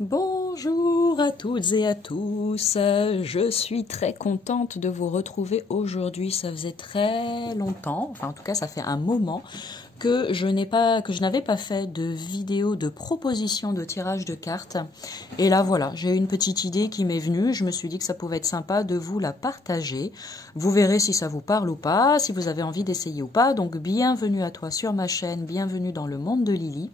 Bonjour à toutes et à tous, je suis très contente de vous retrouver aujourd'hui. Ça faisait très longtemps, enfin en tout cas ça fait un moment que je n'avais pas fait de vidéo de proposition de tirage de cartes. Et là voilà, j'ai une petite idée qui m'est venue, je me suis dit que ça pouvait être sympa de vous la partager. Vous verrez si ça vous parle ou pas, si vous avez envie d'essayer ou pas. Donc bienvenue à toi sur ma chaîne, bienvenue dans le monde de Lily.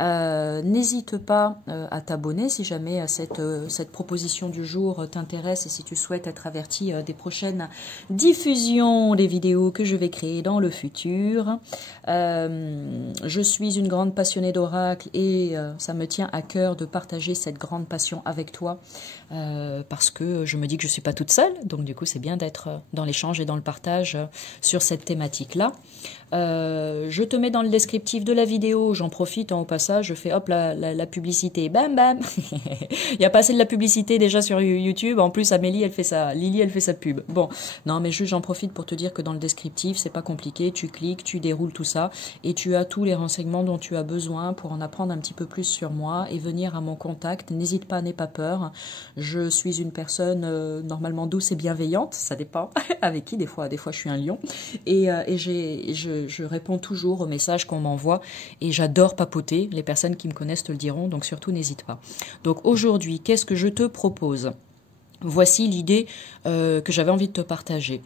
N'hésite pas à t'abonner si jamais cette proposition du jour t'intéresse et si tu souhaites être averti des prochaines diffusions des vidéos que je vais créer dans le futur. Je suis une grande passionnée d'oracle et ça me tient à cœur de partager cette grande passion avec toi parce que je me dis que je ne suis pas toute seule, donc du coup c'est bien d'être dans l'échange et dans le partage sur cette thématique-là. Je te mets dans le descriptif de la vidéo, j'en profite au passage, je fais hop la publicité, bam bam. Il n'y a pas assez de la publicité déjà sur YouTube, en plus Amélie elle fait ça, Lily elle fait sa pub. Bon, non mais juste j'en profite pour te dire que dans le descriptif c'est pas compliqué, tu cliques, tu déroules tout ça et tu as tous les renseignements dont tu as besoin pour en apprendre un petit peu plus sur moi et venir à mon contact. N'hésite pas, n'aie pas peur, je suis une personne normalement douce et bienveillante, ça dépend avec qui, des fois je suis un lion et je réponds toujours aux messages qu'on m'envoie et j'adore papoter. Les personnes qui me connaissent te le diront, donc surtout n'hésite pas. Donc aujourd'hui, qu'est-ce que je te propose ? Voici l'idée que j'avais envie de te partager.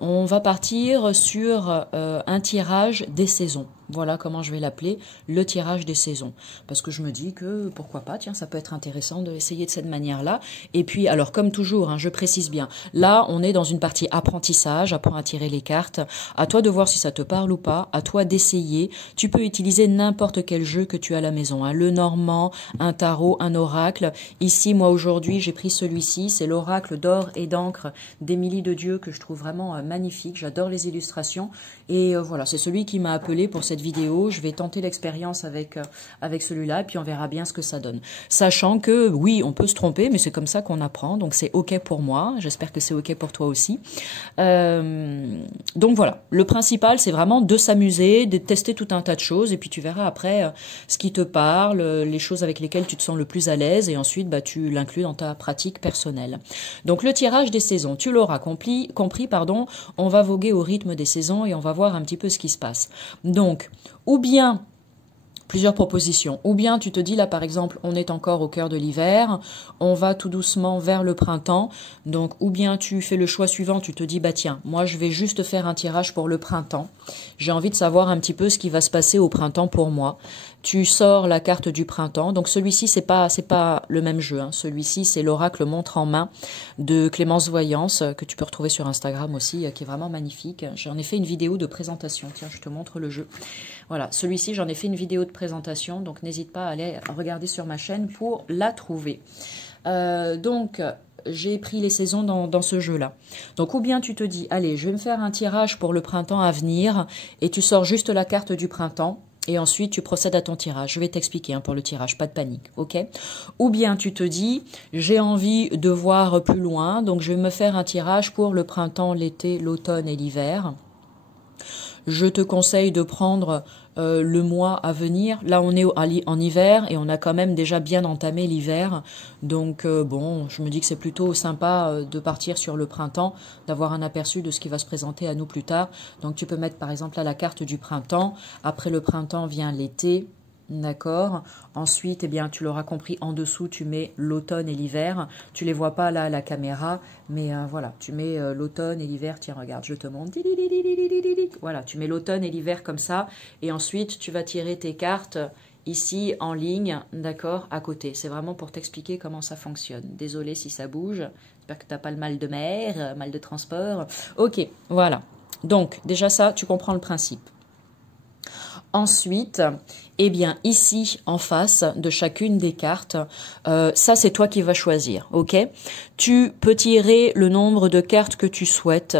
On va partir sur un tirage des saisons. Voilà comment je vais l'appeler, le tirage des saisons. Parce que je me dis que, pourquoi pas, tiens, ça peut être intéressant d'essayer de cette manière-là. Et puis, alors, comme toujours, hein, je précise bien, là, on est dans une partie apprentissage, apprends à tirer les cartes. À toi de voir si ça te parle ou pas, à toi d'essayer. Tu peux utiliser n'importe quel jeu que tu as à la maison, hein, le normand, un tarot, un oracle. Ici, moi, aujourd'hui, j'ai pris celui-ci, c'est l'oracle d'or et d'encre d'Émilie de Dieu, que je trouve vraiment magnifique. J'adore les illustrations. Et voilà, c'est celui qui m'a appelé pour cette vidéo. Je vais tenter l'expérience avec celui-là et puis on verra bien ce que ça donne. Sachant que oui, on peut se tromper, mais c'est comme ça qu'on apprend. Donc c'est OK pour moi. J'espère que c'est OK pour toi aussi. Donc voilà, le principal, c'est vraiment de s'amuser, de tester tout un tas de choses et puis tu verras après ce qui te parle, les choses avec lesquelles tu te sens le plus à l'aise et ensuite bah, tu l'inclus dans ta pratique personnelle. Donc le tirage des saisons, tu l'auras compris, on va voguer au rythme des saisons et on va voir un petit peu ce qui se passe. Donc, ou bien plusieurs propositions. Ou bien tu te dis là par exemple on est encore au cœur de l'hiver, on va tout doucement vers le printemps, donc ou bien tu fais le choix suivant, tu te dis bah tiens, moi je vais juste faire un tirage pour le printemps, j'ai envie de savoir un petit peu ce qui va se passer au printemps pour moi. Tu sors la carte du printemps, donc celui-ci c'est pas le même jeu, hein. Celui-ci c'est l'oracle montre en main de Clémence Voyance que tu peux retrouver sur Instagram aussi, qui est vraiment magnifique. J'en ai fait une vidéo de présentation, tiens je te montre le jeu. Voilà, celui-ci j'en ai fait une vidéo de présentation, donc n'hésite pas à aller regarder sur ma chaîne pour la trouver. Donc j'ai pris les saisons dans ce jeu-là. Donc ou bien tu te dis, allez, je vais me faire un tirage pour le printemps à venir, et tu sors juste la carte du printemps, et ensuite tu procèdes à ton tirage. Je vais t'expliquer hein, pour le tirage, pas de panique, ok? Ou bien tu te dis, j'ai envie de voir plus loin, donc je vais me faire un tirage pour le printemps, l'été, l'automne et l'hiver. Je te conseille de prendre le mois à venir. Là, on est en hiver et on a quand même déjà bien entamé l'hiver. Donc, bon, je me dis que c'est plutôt sympa de partir sur le printemps, d'avoir un aperçu de ce qui va se présenter à nous plus tard. Donc, tu peux mettre par exemple là la carte du printemps. Après le printemps vient l'été. D'accord. Ensuite, eh bien, tu l'auras compris, en dessous, tu mets l'automne et l'hiver. Tu les vois pas là à la caméra, mais voilà, tu mets l'automne et l'hiver. Tiens, regarde, je te montre. Voilà, tu mets l'automne et l'hiver comme ça. Et ensuite, tu vas tirer tes cartes ici en ligne, d'accord, à côté. C'est vraiment pour t'expliquer comment ça fonctionne. Désolée si ça bouge. J'espère que tu n'as pas le mal de mer, mal de transport. Ok, voilà. Donc, déjà ça, tu comprends le principe. Ensuite, eh bien, ici, en face de chacune des cartes, ça, c'est toi qui vas choisir, ok? Tu peux tirer le nombre de cartes que tu souhaites.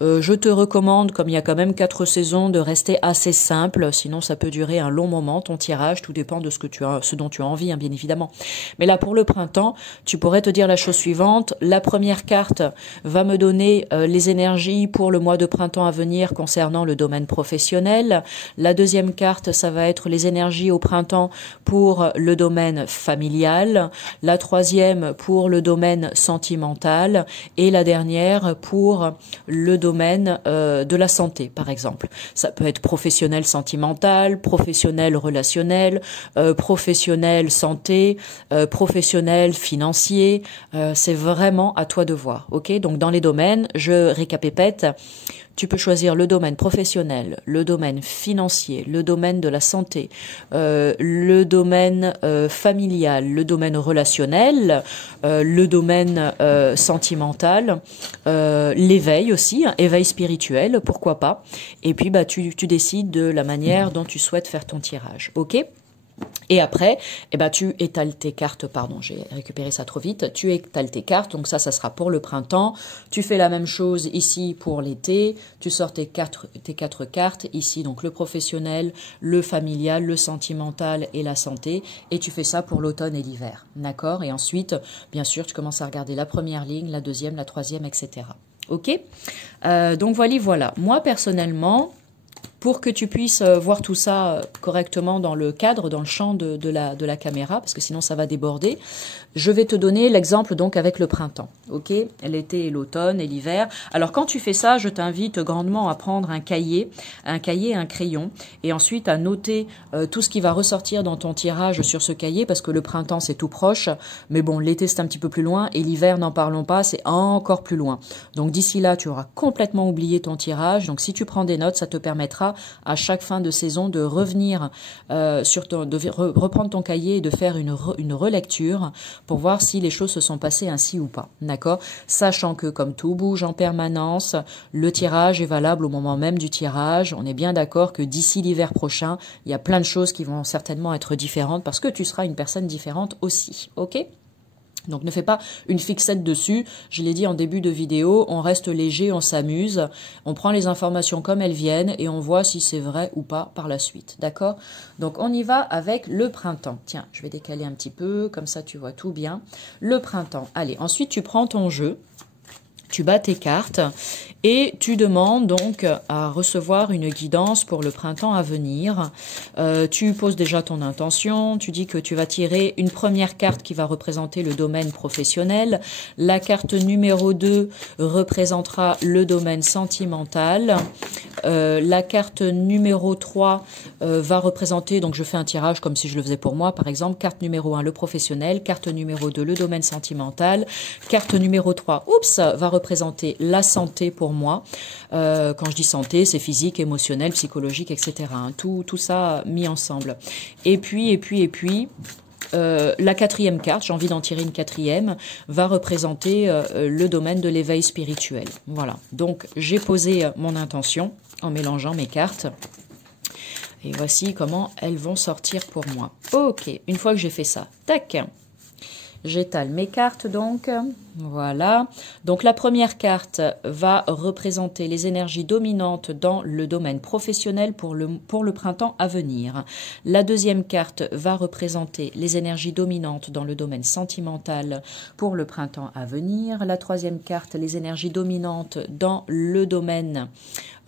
Je te recommande, comme il y a quand même 4 saisons, de rester assez simple, sinon ça peut durer un long moment, ton tirage, tout dépend de ce dont tu as envie, hein, bien évidemment. Mais là, pour le printemps, tu pourrais te dire la chose suivante, la première carte va me donner les énergies pour le mois de printemps à venir concernant le domaine professionnel. La deuxième carte, ça va être les énergies énergies au printemps pour le domaine familial, la troisième pour le domaine sentimental et la dernière pour le domaine de la santé, par exemple. Ça peut être professionnel sentimental, professionnel relationnel, professionnel santé, professionnel financier. C'est vraiment à toi de voir. Ok, donc dans les domaines, je récapépète. Tu peux choisir le domaine professionnel, le domaine financier, le domaine de la santé, le domaine familial, le domaine relationnel, le domaine sentimental, l'éveil aussi, hein, éveil spirituel, pourquoi pas. Et puis tu décides de la manière dont tu souhaites faire ton tirage. Ok ? Et après, tu étales tes cartes, pardon, j'ai récupéré ça trop vite, tu étales tes cartes, donc ça sera pour le printemps. Tu fais la même chose ici pour l'été, tu sors tes quatre cartes, ici donc le professionnel, le familial, le sentimental et la santé, et tu fais ça pour l'automne et l'hiver, d'accord? Et ensuite, bien sûr, tu commences à regarder la première ligne, la deuxième, la troisième, etc. Ok? Donc voilà. Moi, personnellement, pour que tu puisses voir tout ça correctement dans le cadre, dans le champ de la caméra, parce que sinon ça va déborder, je vais te donner l'exemple donc avec le printemps, ok? L'été et l'automne et l'hiver. Alors quand tu fais ça, je t'invite grandement à prendre un cahier et un crayon, et ensuite à noter tout ce qui va ressortir dans ton tirage sur ce cahier, parce que le printemps c'est tout proche, mais bon, l'été c'est un petit peu plus loin, et l'hiver, n'en parlons pas, c'est encore plus loin. Donc d'ici là, tu auras complètement oublié ton tirage, donc si tu prends des notes, ça te permettra à chaque fin de saison de revenir reprendre ton cahier et de faire une relecture pour voir si les choses se sont passées ainsi ou pas, d'accord? Sachant que comme tout bouge en permanence, le tirage est valable au moment même du tirage. On est bien d'accord que d'ici l'hiver prochain, il y a plein de choses qui vont certainement être différentes parce que tu seras une personne différente aussi, ok? Donc ne fais pas une fixette dessus, je l'ai dit en début de vidéo, on reste léger, on s'amuse, on prend les informations comme elles viennent et on voit si c'est vrai ou pas par la suite, d'accord? Donc on y va avec le printemps. Tiens, je vais décaler un petit peu, comme ça tu vois tout bien. Le printemps, allez, ensuite tu prends ton jeu. Tu bats tes cartes et tu demandes donc à recevoir une guidance pour le printemps à venir. Tu poses déjà ton intention, tu dis que tu vas tirer une première carte qui va représenter le domaine professionnel. La carte numéro 2 représentera le domaine sentimental. La carte numéro 3 va représenter, donc je fais un tirage comme si je le faisais pour moi, par exemple, carte numéro 1, le professionnel, carte numéro 2, le domaine sentimental, carte numéro 3, va représenter la santé pour moi. Quand je dis santé, c'est physique, émotionnel, psychologique, etc. Hein, tout ça mis ensemble. Et puis, la quatrième carte, j'ai envie d'en tirer une quatrième, va représenter le domaine de l'éveil spirituel. Voilà, donc j'ai posé mon intention en mélangeant mes cartes. Et voici comment elles vont sortir pour moi. Ok, une fois que j'ai fait ça, tac, j'étale mes cartes donc, voilà. Donc la première carte va représenter les énergies dominantes dans le domaine professionnel pour le printemps à venir. La deuxième carte va représenter les énergies dominantes dans le domaine sentimental pour le printemps à venir. La troisième carte, les énergies dominantes dans le domaine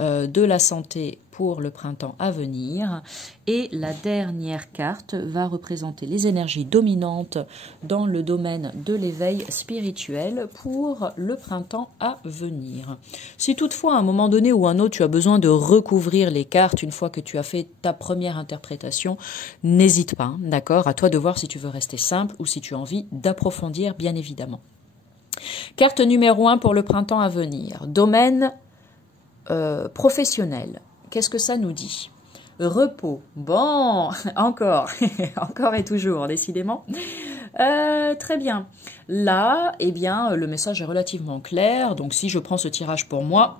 de la santé pour le printemps à venir. Et la dernière carte va représenter les énergies dominantes dans le domaine de l'éveil spirituel pour le printemps à venir. Si toutefois, à un moment donné ou un autre, tu as besoin de recouvrir les cartes une fois que tu as fait ta première interprétation, n'hésite pas, d'accord? À toi de voir si tu veux rester simple ou si tu as envie d'approfondir, bien évidemment. Carte numéro 1 pour le printemps à venir. Domaine professionnel. Qu'est-ce que ça nous dit? Repos. Bon, encore, encore et toujours, décidément. Très bien. Là, eh bien, le message est relativement clair. Donc, si je prends ce tirage pour moi,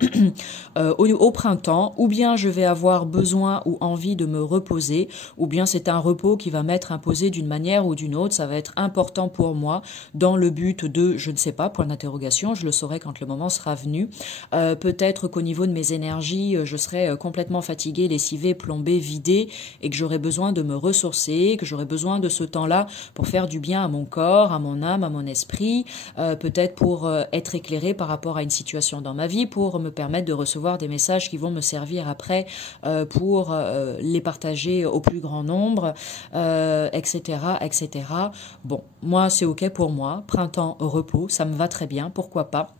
au printemps, ou bien je vais avoir besoin ou envie de me reposer, ou bien c'est un repos qui va m'être imposé d'une manière ou d'une autre. Ça va être important pour moi dans le but de, je ne sais pas, point d'interrogation, je le saurai quand le moment sera venu. Peut-être qu'au niveau de mes énergies, je serai complètement fatiguée, lessivée, plombée, vidée, et que j'aurai besoin de me ressourcer, que j'aurai besoin de ce temps-là pour faire du bien à mon corps, à mon âme, à mon esprit, peut-être pour être éclairé par rapport à une situation dans ma vie, pour me permettre de recevoir des messages qui vont me servir après pour les partager au plus grand nombre, etc., etc. Bon, moi c'est ok pour moi, printemps, repos, ça me va très bien, pourquoi pas.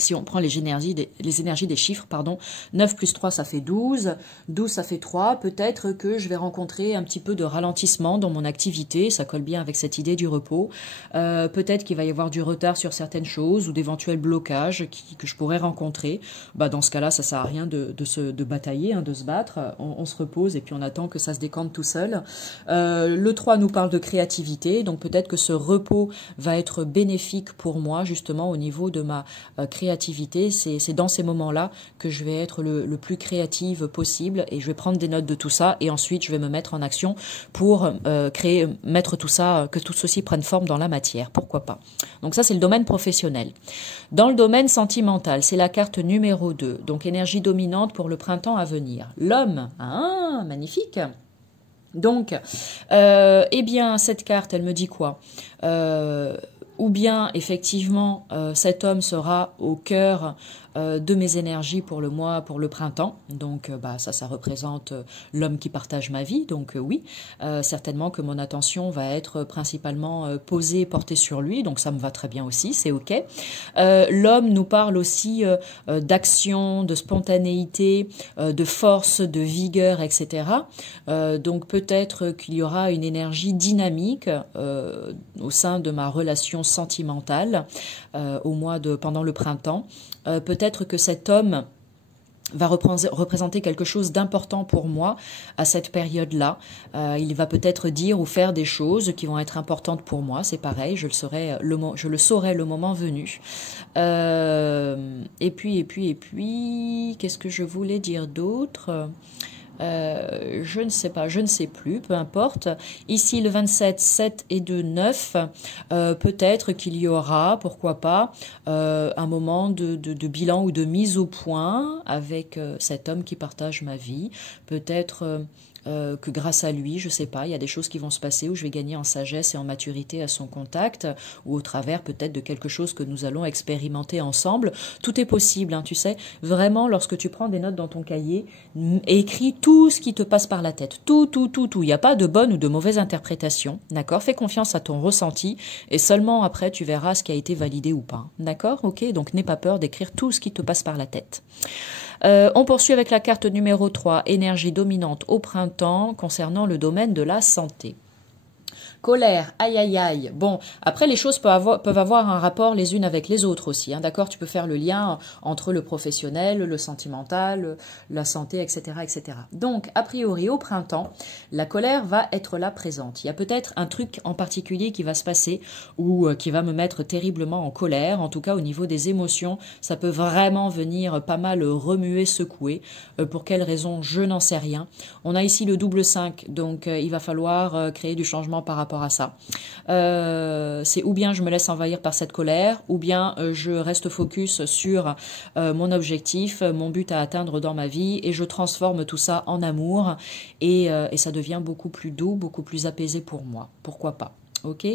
Si on prend les énergies des chiffres, pardon, 9 plus 3, ça fait 12. 12, ça fait 3. Peut-être que je vais rencontrer un petit peu de ralentissement dans mon activité. Ça colle bien avec cette idée du repos. Peut-être qu'il va y avoir du retard sur certaines choses ou d'éventuels blocages que je pourrais rencontrer. Bah, dans ce cas-là, ça sert à rien de batailler, hein, de se battre. On se repose et puis on attend que ça se décante tout seul. Le 3 nous parle de créativité. Donc peut-être que ce repos va être bénéfique pour moi, justement, au niveau de ma créativité. C'est dans ces moments-là que je vais être le plus créative possible et je vais prendre des notes de tout ça et ensuite je vais me mettre en action pour mettre tout ça, que tout ceci prenne forme dans la matière. Pourquoi pas? Donc ça, c'est le domaine professionnel. Dans le domaine sentimental, c'est la carte numéro 2, donc énergie dominante pour le printemps à venir. L'homme, magnifique. Donc, eh bien, cette carte, elle me dit quoi? Ou bien, effectivement, cet homme sera au cœur de mes énergies pour le mois, pour le printemps. Donc, ça représente l'homme qui partage ma vie. Donc, oui, certainement que mon attention va être principalement posée, portée sur lui. Donc, ça me va très bien aussi, c'est OK. L'homme nous parle aussi d'action, de spontanéité, de force, de vigueur, etc. Donc, peut-être qu'il y aura une énergie dynamique au sein de ma relation sentimentale pendant le printemps. Peut-être que cet homme va représenter quelque chose d'important pour moi à cette période-là. Il va peut-être dire ou faire des choses qui vont être importantes pour moi. C'est pareil, je le saurai le moment venu. Et puis, qu'est-ce que je voulais dire d'autre ? Je ne sais pas, je ne sais plus, peu importe. Ici, le 27, 7 et 2, 9. Peut-être qu'il y aura, pourquoi pas, un moment de bilan ou de mise au point avec cet homme qui partage ma vie. Peut-être que grâce à lui, je sais pas, il y a des choses qui vont se passer où je vais gagner en sagesse et en maturité à son contact, ou au travers peut-être de quelque chose que nous allons expérimenter ensemble. Tout est possible, hein, tu sais. Vraiment, lorsque tu prends des notes dans ton cahier, écris tout ce qui te passe par la tête. Tout. Il n'y a pas de bonne ou de mauvaise interprétation, d'accord? Fais confiance à ton ressenti et seulement après, tu verras ce qui a été validé ou pas. D'accord? Ok? Donc, n'aie pas peur d'écrire tout ce qui te passe par la tête. On poursuit avec la carte numéro 3, énergie dominante au printemps concernant le domaine de la santé. Colère, aïe aïe aïe. Bon, après les choses peuvent avoir un rapport les unes avec les autres aussi, hein, d'accord? Tu peux faire le lien entre le professionnel, le sentimental, la santé, etc., etc. Donc, a priori, au printemps, la colère va être là présente. Il y a peut-être un truc en particulier qui va se passer ou qui va me mettre terriblement en colère. En tout cas, au niveau des émotions, ça peut vraiment venir pas mal remuer, secouer. Pour quelle raison, je n'en sais rien. On a ici le double 5, donc il va falloir créer du changement par rapport à ça. C'est ou bien je me laisse envahir par cette colère, ou bien je reste focus sur mon objectif, mon but à atteindre dans ma vie, et je transforme tout ça en amour, et ça devient beaucoup plus doux, beaucoup plus apaisé pour moi. Pourquoi pas? Ok,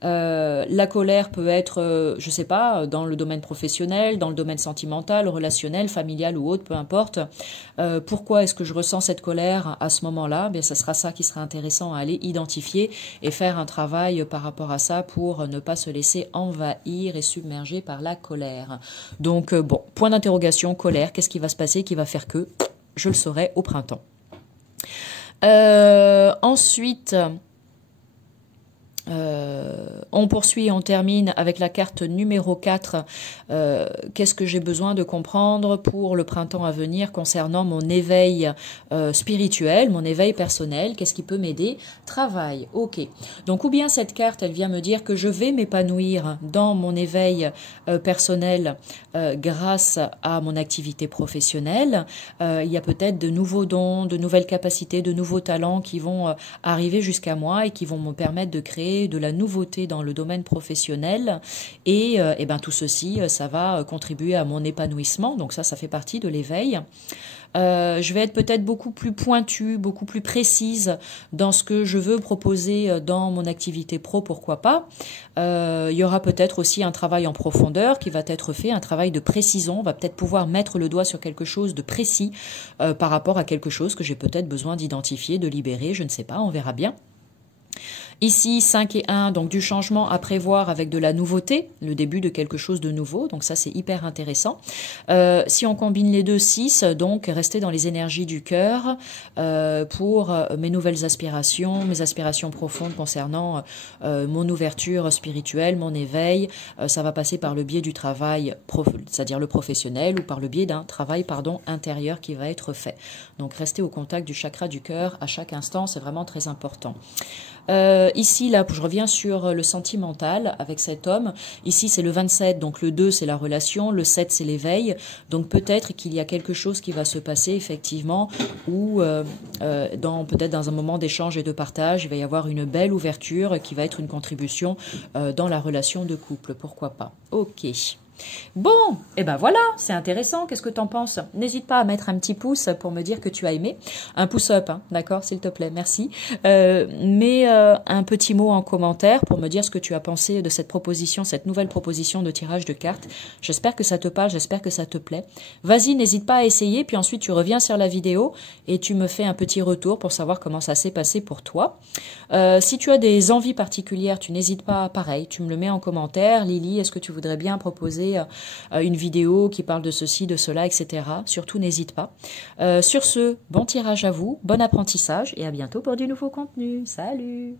la colère peut être, je sais pas, dans le domaine professionnel, dans le domaine sentimental, relationnel, familial ou autre, peu importe. Pourquoi est-ce que je ressens cette colère à ce moment-là? Bien, ça sera ça qui sera intéressant à aller identifier et faire un travail par rapport à ça pour ne pas se laisser envahir et submerger par la colère. Donc, bon, point d'interrogation, colère, qu'est-ce qui va se passer qui va faire que je le saurai au printemps. Ensuite... on poursuit, on termine avec la carte numéro 4. Qu'est-ce que j'ai besoin de comprendre pour le printemps à venir concernant mon éveil spirituel, mon éveil personnel? Qu'est-ce qui peut m'aider? Travail, ok. Donc ou bien cette carte, elle vient me dire que je vais m'épanouir dans mon éveil personnel grâce à mon activité professionnelle. Il y a peut-être de nouveaux dons, de nouvelles capacités, de nouveaux talents qui vont arriver jusqu'à moi et qui vont me permettre de créer de la nouveauté dans dans le domaine professionnel et ben, tout ceci, ça va contribuer à mon épanouissement. Donc ça fait partie de l'éveil. Je vais être peut-être beaucoup plus pointue, beaucoup plus précise dans ce que je veux proposer dans mon activité pro, pourquoi pas. Il y aura peut-être aussi un travail en profondeur qui va être fait, un travail de précision. On va peut-être pouvoir mettre le doigt sur quelque chose de précis par rapport à quelque chose que j'ai peut-être besoin d'identifier, de libérer, je ne sais pas, on verra bien. Ici, 5 et 1, donc du changement à prévoir avec de la nouveauté, le début de quelque chose de nouveau, donc ça c'est hyper intéressant. Si on combine les deux, 6, donc rester dans les énergies du cœur pour mes nouvelles aspirations, mes aspirations profondes concernant mon ouverture spirituelle, mon éveil, ça va passer par le biais du travail, c'est-à-dire le professionnel, ou par le biais d'un travail intérieur qui va être fait. Donc rester au contact du chakra du cœur à chaque instant, c'est vraiment très important. Ici, là, je reviens sur le sentimental avec cet homme. Ici, c'est le 27, donc le 2, c'est la relation, le 7, c'est l'éveil. Donc peut-être qu'il y a quelque chose qui va se passer, effectivement, où peut-être dans un moment d'échange et de partage, il va y avoir une belle ouverture qui va être une contribution dans la relation de couple. Pourquoi pas? Ok. Bon, et ben voilà, c'est intéressant, qu'est-ce que t'en penses? N'hésite pas à mettre un petit pouce pour me dire que tu as aimé, un pouce up, hein, d'accord, s'il te plaît, merci. Mets un petit mot en commentaire pour me dire ce que tu as pensé de cette proposition, cette nouvelle proposition de tirage de cartes. J'espère que ça te parle, j'espère que ça te plaît. Vas-y, n'hésite pas à essayer, puis ensuite tu reviens sur la vidéo et tu me fais un petit retour pour savoir comment ça s'est passé pour toi. Si tu as des envies particulières, tu n'hésites pas, pareil, tu me le mets en commentaire. Lily, est-ce que tu voudrais bien proposer une vidéo qui parle de ceci, de cela, etc. Surtout, n'hésite pas. Sur ce, bon tirage à vous, bon apprentissage et à bientôt pour du nouveau contenu. Salut!